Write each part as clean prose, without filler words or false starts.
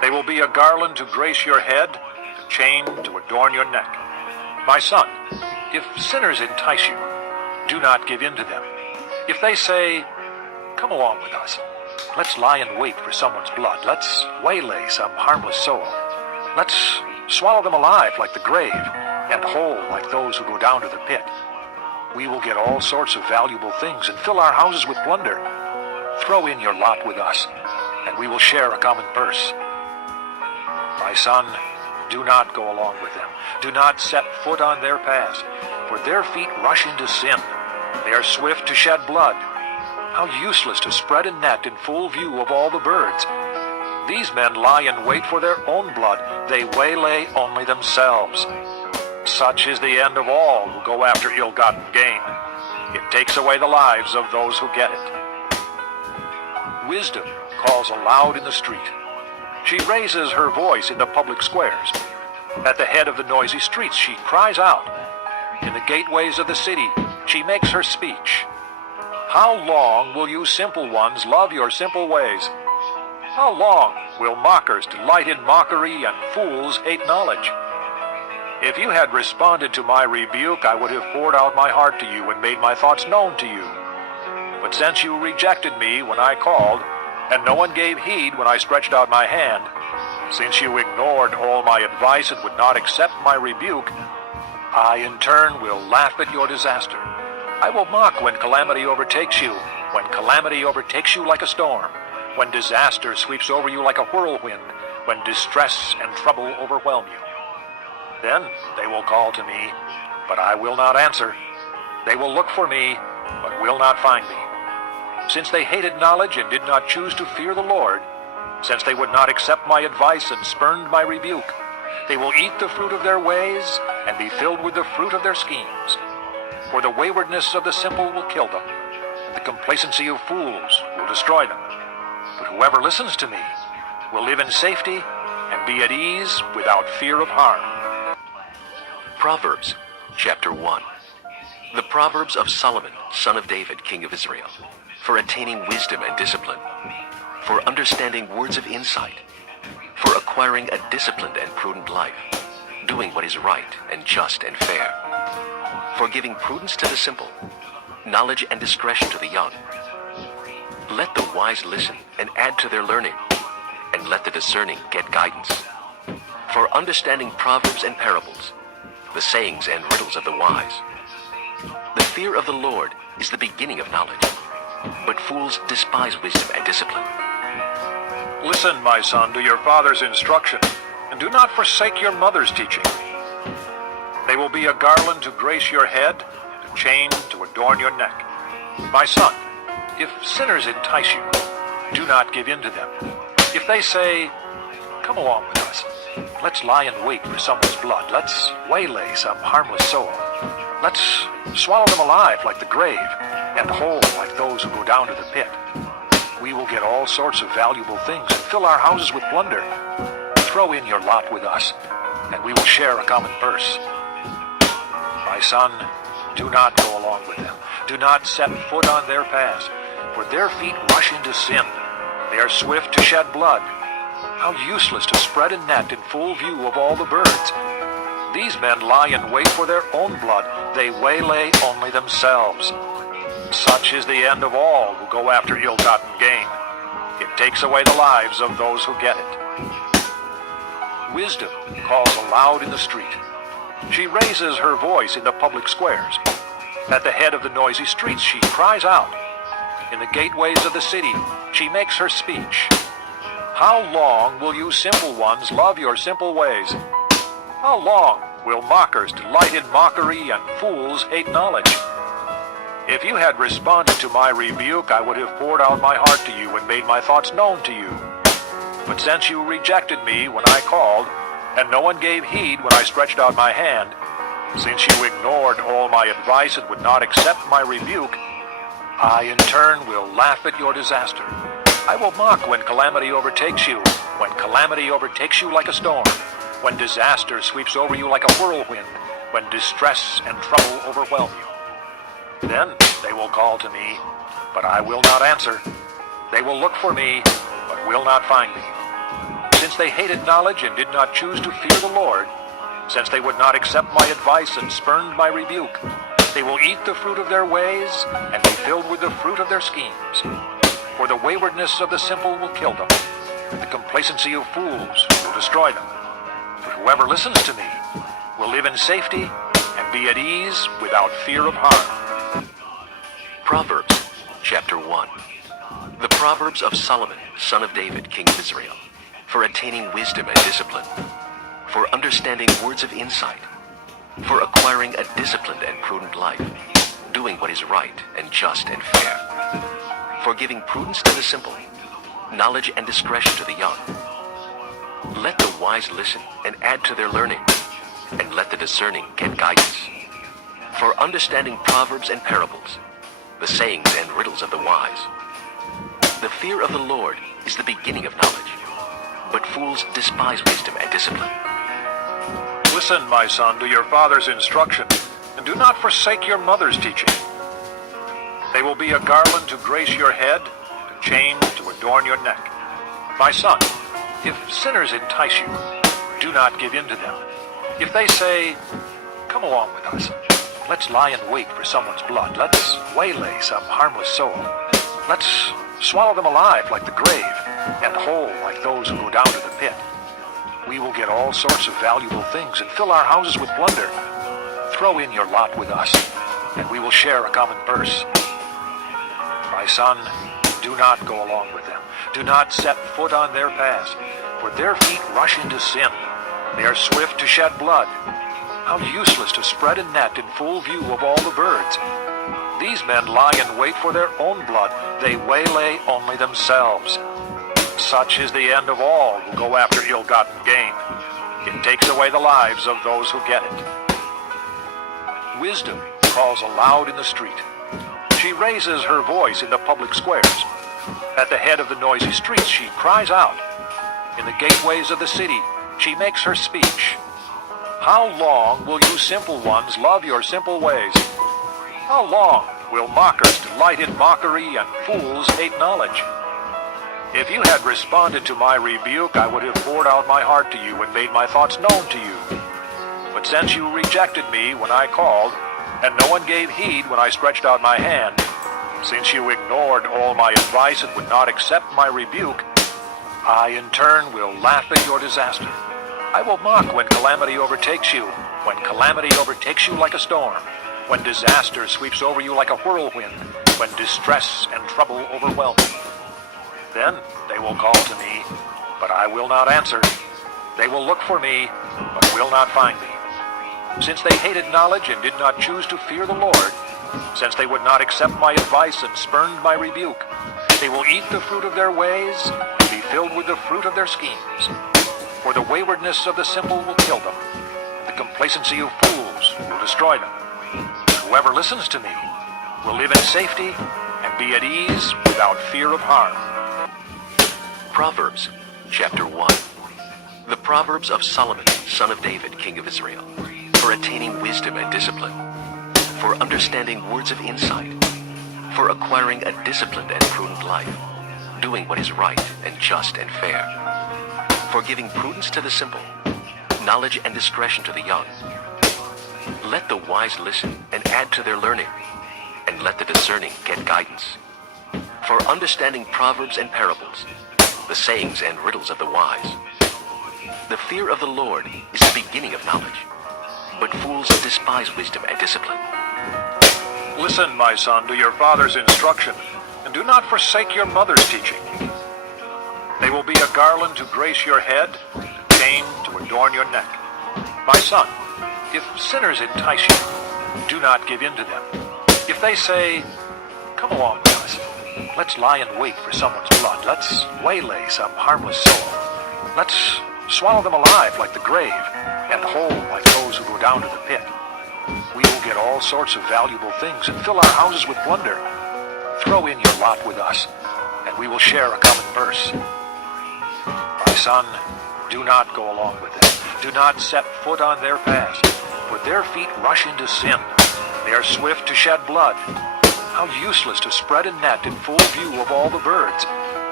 They will be a garland to grace your head, a chain to adorn your neck. My son, if sinners entice you, do not give in to them. If they say, "Come along with us. Let's lie in wait for someone's blood. Let's waylay some harmless soul. Let's swallow them alive like the grave, and whole like those who go down to the pit. We will get all sorts of valuable things and fill our houses with plunder. Throw in your lot with us, and we will share a common purse." My son, do not go along with them. Do not set foot on their paths, for their feet rush into sin. They are swift to shed blood. How useless to spread a net in full view of all the birds. These men lie in wait for their own blood. They waylay only themselves. Such is the end of all who go after ill-gotten gain. It takes away the lives of those who get it. Wisdom calls aloud in the street. She raises her voice in the public squares. At the head of the noisy streets she cries out. In the gateways of the city she makes her speech. How long will you simple ones love your simple ways? How long will mockers delight in mockery and fools hate knowledge? If you had responded to my rebuke, I would have poured out my heart to you and made my thoughts known to you. But since you rejected me when I called, and no one gave heed when I stretched out my hand, since you ignored all my advice and would not accept my rebuke, I in turn will laugh at your disaster. I will mock when calamity overtakes you, when calamity overtakes you like a storm, when disaster sweeps over you like a whirlwind, when distress and trouble overwhelm you. Then they will call to me, but I will not answer. They will look for me, but will not find me. Since they hated knowledge and did not choose to fear the Lord, since they would not accept my advice and spurned my rebuke, they will eat the fruit of their ways and be filled with the fruit of their schemes. For the waywardness of the simple will kill them, and the complacency of fools will destroy them. But whoever listens to me will live in safety and be at ease without fear of harm. Proverbs, chapter 1. The Proverbs of Solomon, son of David, king of Israel, for attaining wisdom and discipline, for understanding words of insight, for acquiring a disciplined and prudent life, doing what is right and just and fair, for giving prudence to the simple, knowledge and discretion to the young. Let the wise listen and add to their learning, and let the discerning get guidance. For understanding proverbs and parables, the sayings and riddles of the wise. The fear of the Lord is the beginning of knowledge, but fools despise wisdom and discipline. Listen, my son, to your father's instruction, and do not forsake your mother's teaching. They will be a garland to grace your head, and a chain to adorn your neck. My son, if sinners entice you, do not give in to them. If they say, "Come along with us. Let's lie in wait for someone's blood. Let's waylay some harmless soul. Let's swallow them alive like the grave, and whole like those who go down to the pit. We will get all sorts of valuable things and fill our houses with plunder. Throw in your lot with us, and we will share a common purse." My son, do not go along with them. Do not set foot on their paths, for their feet rush into sin. They are swift to shed blood. How useless to spread a net in full view of all the birds. These men lie in wait for their own blood. They waylay only themselves. Such is the end of all who go after ill-gotten gain. It takes away the lives of those who get it. Wisdom calls aloud in the street. She raises her voice in the public squares. At the head of the noisy streets she cries out. In the gateways of the city she makes her speech. How long will you simple ones love your simple ways? How long will mockers delight in mockery and fools hate knowledge? If you had responded to my rebuke, I would have poured out my heart to you and made my thoughts known to you. But since you rejected me when I called, and no one gave heed when I stretched out my hand, since you ignored all my advice and would not accept my rebuke, I in turn will laugh at your disaster. I will mock when calamity overtakes you, when calamity overtakes you like a storm, when disaster sweeps over you like a whirlwind, when distress and trouble overwhelm you. Then they will call to me, but I will not answer. They will look for me, but will not find me. Since Since they hated knowledge and did not choose to fear the Lord, since they would not accept my advice and spurned my rebuke, they will eat the fruit of their ways and be filled with the fruit of their schemes. For the waywardness of the simple will kill them, and the complacency of fools will destroy them. But whoever listens to me will live in safety and be at ease without fear of harm. Proverbs, chapter 1. The Proverbs of Solomon, son of David, king of Israel, for attaining wisdom and discipline, for understanding words of insight, for acquiring a disciplined and prudent life, doing what is right and just and fair, for giving prudence to the simple, knowledge and discretion to the young. Let the wise listen and add to their learning, and let the discerning get guidance. For understanding proverbs and parables, the sayings and riddles of the wise. The fear of the Lord is the beginning of knowledge, but fools despise wisdom and discipline. Listen, my son, to your father's instruction, and do not forsake your mother's teaching. They will be a garland to grace your head, and a chain to adorn your neck. My son, if sinners entice you, do not give in to them. If they say, "Come along with us, let's lie in wait for someone's blood, let's waylay some harmless soul, let's swallow them alive like the grave, and whole like those who go down to the pit. We will get all sorts of valuable things and fill our houses with plunder. Throw in your lot with us, and we will share a common purse." My son, do not go along with them. Do not set foot on their paths, for their feet rush into sin. They are swift to shed blood. How useless to spread a net in full view of all the birds. These men lie in wait for their own blood. They waylay only themselves. Such is the end of all who go after ill-gotten gain. It takes away the lives of those who get it. Wisdom calls aloud in the street. She raises her voice in the public squares. At the head of the noisy streets she cries out. In the gateways of the city she makes her speech. How long will you simple ones love your simple ways? How long will mockers delight in mockery and fools hate knowledge? If you had responded to my rebuke, I would have poured out my heart to you and made my thoughts known to you. But since you rejected me when I called, and no one gave heed when I stretched out my hand, since you ignored all my advice and would not accept my rebuke, I in turn will laugh at your disaster. I will mock when calamity overtakes you, when calamity overtakes you like a storm, when disaster sweeps over you like a whirlwind, when distress and trouble overwhelm you. Then they will call to me, but I will not answer. They will look for me, but will not find me. Since they hated knowledge and did not choose to fear the Lord, since they would not accept my advice and spurned my rebuke, they will eat the fruit of their ways and be filled with the fruit of their schemes. For the waywardness of the simple will kill them, and the complacency of fools will destroy them. Whoever listens to me will live in safety and be at ease without fear of harm. Proverbs, chapter 1. The Proverbs of Solomon, son of David, king of Israel, for attaining wisdom and discipline, for understanding words of insight, for acquiring a disciplined and prudent life, doing what is right and just and fair, for giving prudence to the simple, knowledge and discretion to the young. Let the wise listen and add to their learning, and let the discerning get guidance. For understanding proverbs and parables, the sayings and riddles of the wise. The fear of the Lord is the beginning of knowledge, but fools despise wisdom and discipline. Listen, my son, to your father's instruction, and do not forsake your mother's teaching. They will be a garland to grace your head, and a chain to adorn your neck. My son, if sinners entice you, do not give in to them. If they say, "Come along with us, let's lie in wait for someone's blood, let's waylay some harmless soul, let's swallow them alive like the grave, and whole like those who go down to the pit. We will get all sorts of valuable things and fill our houses with plunder. Throw in your lot with us, and we will share a common purse." My son, do not go along with them. Do not set foot on their paths, for their feet rush into sin. They are swift to shed blood. How useless to spread a net in full view of all the birds.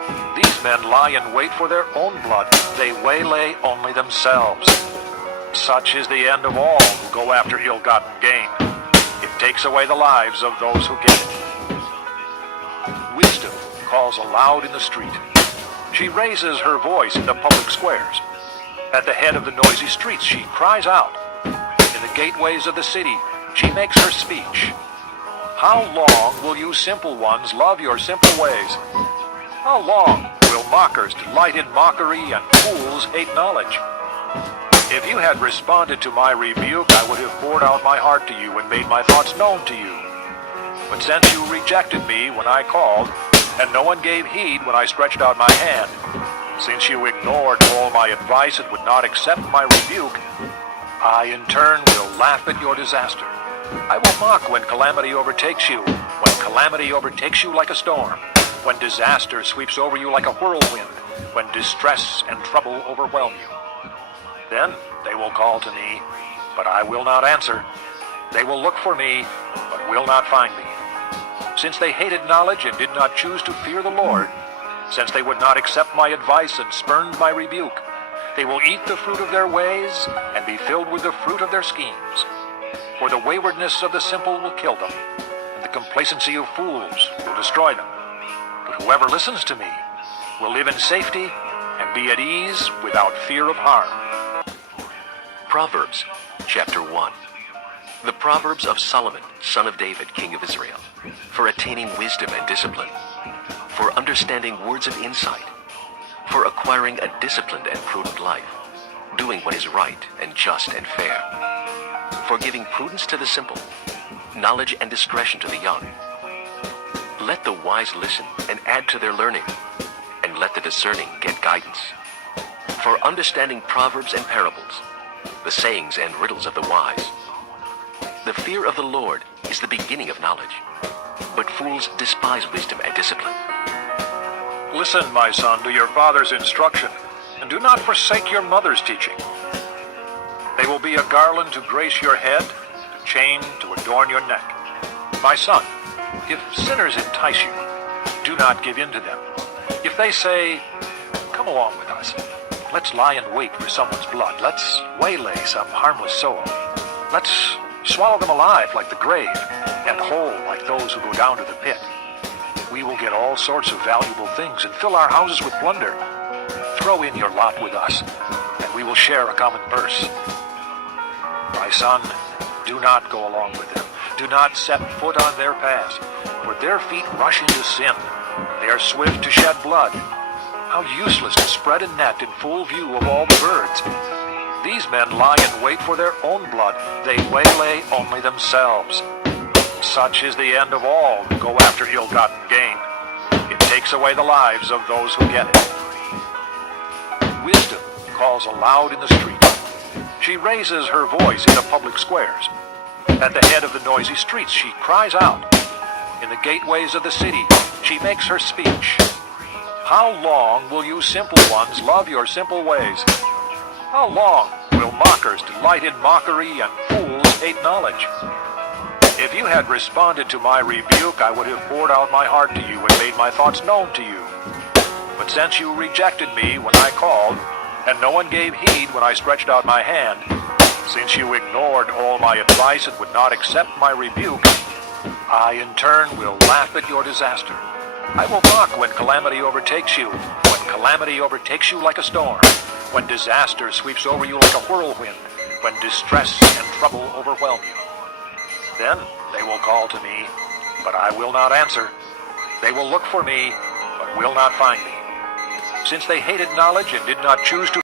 These men lie in wait for their own blood. They waylay only themselves. Such is the end of all who go after ill-gotten gain. It takes away the lives of those who get it. Wisdom calls aloud in the street. She raises her voice in the public squares. At the head of the noisy streets she cries out. In the gateways of the city she makes her speech. How long will you simple ones love your simple ways? How long will mockers delight in mockery and fools hate knowledge? If you had responded to my rebuke, I would have poured out my heart to you and made my thoughts known to you. But since you rejected me when I called, and no one gave heed when I stretched out my hand, since you ignored all my advice and would not accept my rebuke, I in turn will laugh at your disaster. I will mock when calamity overtakes you, when calamity overtakes you like a storm, when disaster sweeps over you like a whirlwind, when distress and trouble overwhelm you. Then they will call to me, but I will not answer. They will look for me, but will not find me. Since they hated knowledge and did not choose to fear the Lord, since they would not accept my advice and spurned my rebuke, they will eat the fruit of their ways and be filled with the fruit of their schemes. For the waywardness of the simple will kill them, and the complacency of fools will destroy them. But whoever listens to me will live in safety and be at ease without fear of harm. Proverbs, chapter 1. The Proverbs of Solomon, son of David, king of Israel, for attaining wisdom and discipline, for understanding words of insight, for acquiring a disciplined and prudent life, doing what is right and just and fair, for giving prudence to the simple, knowledge and discretion to the young. Let the wise listen and add to their learning, and let the discerning get guidance. For understanding proverbs and parables, the sayings and riddles of the wise. The fear of the Lord is the beginning of knowledge, but fools despise wisdom and discipline. Listen, my son, to your father's instruction, and do not forsake your mother's teaching. They will be a garland to grace your head, a chain to adorn your neck. My son, if sinners entice you, do not give in to them. If they say, "Come along with us, let's lie in wait for someone's blood, let's waylay some harmless soul, let's swallow them alive like the grave, and whole like those who go down to the pit. We will get all sorts of valuable things and fill our houses with plunder. Throw in your lot with us, and we will share a common purse." My son, do not go along with them. Do not set foot on their paths, for their feet rush into sin. They are swift to shed blood. How useless to spread a net in full view of all the birds. These men lie in wait for their own blood. They waylay only themselves. Such is the end of all who go after ill-gotten gain. It takes away the lives of those who get it. Wisdom calls aloud in the street. She raises her voice in the public squares. At the head of the noisy streets she cries out. In the gateways of the city she makes her speech. How long will you simple ones love your simple ways? How long will mockers delight in mockery and fools hate knowledge? If you had responded to my rebuke, I would have poured out my heart to you and made my thoughts known to you. But since you rejected me when I called, and no one gave heed when I stretched out my hand, since you ignored all my advice and would not accept my rebuke, I in turn will laugh at your disaster. I will mock when calamity overtakes you, when calamity overtakes you like a storm, when disaster sweeps over you like a whirlwind, when distress and trouble overwhelm you. Then they will call to me, but I will not answer. They will look for me, but will not find me. Since they hated knowledge and did not choose to